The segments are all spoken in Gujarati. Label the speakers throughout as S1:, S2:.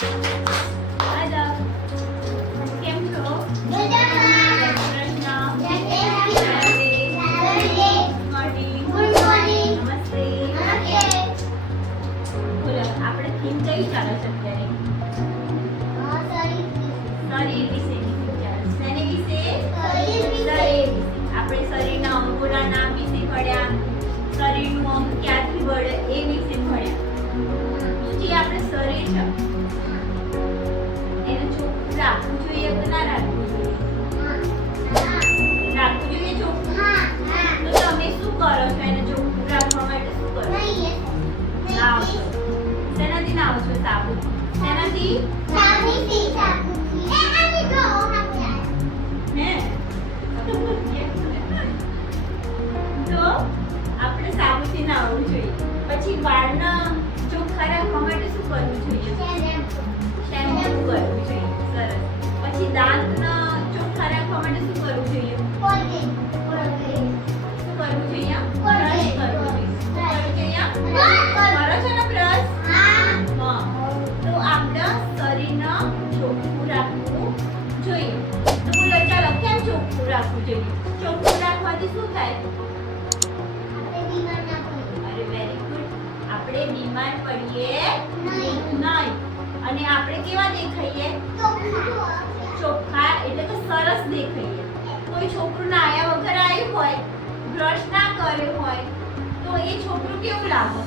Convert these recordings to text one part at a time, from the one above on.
S1: you હે તો આપણે સાબુથી નાહવું જોઈએ. પછી વાળના રાખવા માટે શું કરવું જોઈએ? શેમ્પૂ. કરવું જોઈએ. સરસ. પછી દાંતના જોઈએ ચોખ્ખું રાખવાથી શું થાય? અરે વેરી ગુડ આપણે બીમાર પડીએ નહીં. અને આપણે કેવા દેખાઈએ? ચોખ્ખા. એટલે કે સરસ દેખાઈએ. કોઈ છોકરું નાયા વગર આવ્યું હોય બ્રશ ના કર્યો હોય તો એ છોકરું કેવું લાગે?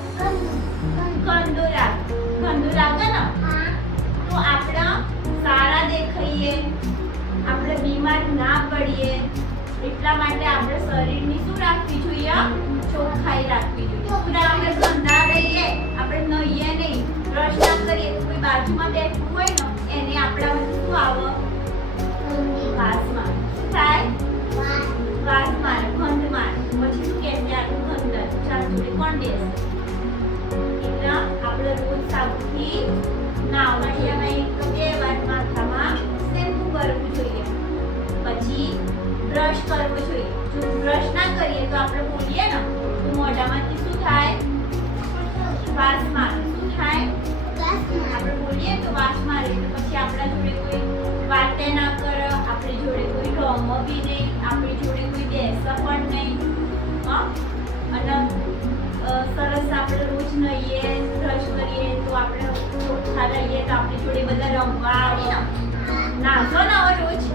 S1: ગંદુ. લાગે. ગંદુ લાગે ને? તો આપણા સારા દેખાઈએ. આપણે બીમાર ના પડીએ. શરીરની શું રાખવી જોઈએ ચોખ્ખાઈ રાખવી જોઈએ. આપણે ગંદા રહીએ, આપણે નહીએ નહીં. બ્રશ ના કરીએ, કોઈ બાજુમાં બેઠું હોય ને, એને આપણામાંથી શું આવે? વાસ શું થાય? વાસ મારે ગંધ પછી શું ગંધ ચાલ જોડે કોણ બેસે? એટલે આપણે રોજ સાબુથી નાહવાની તો બે વાર માથામાં શેમ્પૂ કરવું જોઈએ. પછી બ્રશ કરવો જોઈએ. જો બ્રશ ના કરીએ તો આપણે બોલીએ ને, તો મોઢામાંથી શું થાય? વાસ મારે શું થાય? આપણે બોલીએ તો વાસ મારે તો પછી આપણા જોડે કોઈ વાતે ના કરે, આપણી જોડે કોઈ રમો બી નહીં, આપણી જોડે કોઈ બેસે પણ નહીં. અને સરસ આપણે રોજ નહીએ, બ્રશ કરીએ તો આપણે ચોખ્ખા રહીએ, તો આપણી જોડે બધા રમવા આવે ને. તો ના હોય રોજ.